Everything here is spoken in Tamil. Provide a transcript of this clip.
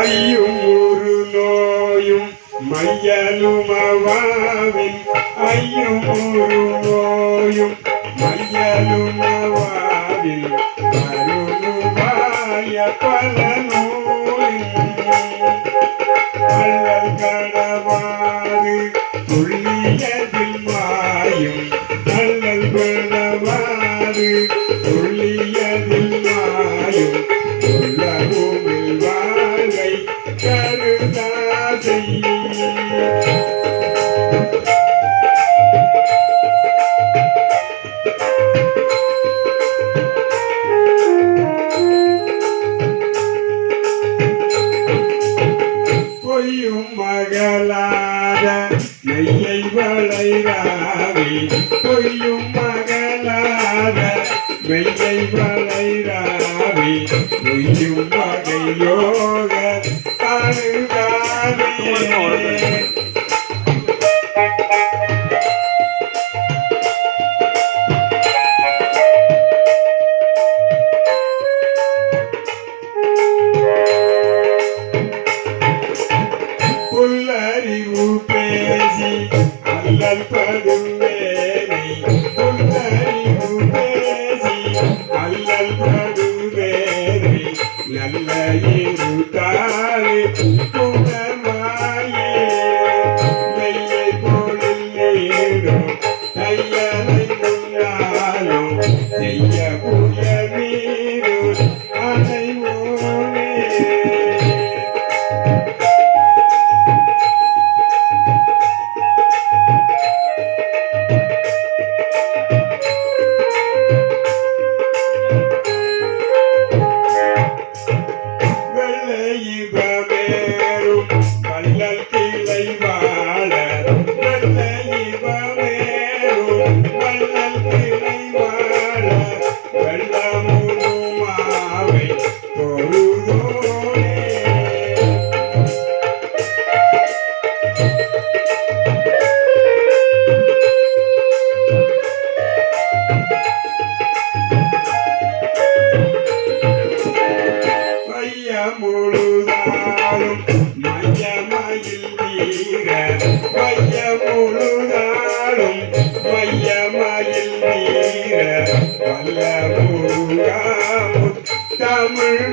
ஐயும் ஒரு நோயும் மையலுமவாவின் ஐயும் ஒரு நோயும் மையலுமவாவின் அருணுமாய பல நூலின் அள்ளல் கடவாறு துள்ளியதில் மாயும் அள்ளல் கடவாறு துள்ளியதில் மாயும் உள்ளபூமில் வாழ்வை கருதாசை பொய்யும் மகளாத மெய்யை வளைராவி பொய்யும் மகளாத மெய்யை வளைராவி பொய்யும் வகையோக அணுகாவே புல்லறிவு பேசி அல்லல் படுவேனை புல்லறிவு பேசி அல்லல் படுவேனை நல்ல இருட்டாறு புனமாயே மெய்யை பொழில் நீரும் கையலை முன்னாலும் செய்ய புய வீரும் அனைவோனே இவமேரும் வள்ளல் கிளை வாழ இவமேரும் வள்ளல் கிளை வாழ வெள்ளமுமாவை பொருளோனே முழுதாலும் மையமயில் வீர மைய முழுதாலும் மையமயில் வீர வல்ல முருகாமுத் தமிழ்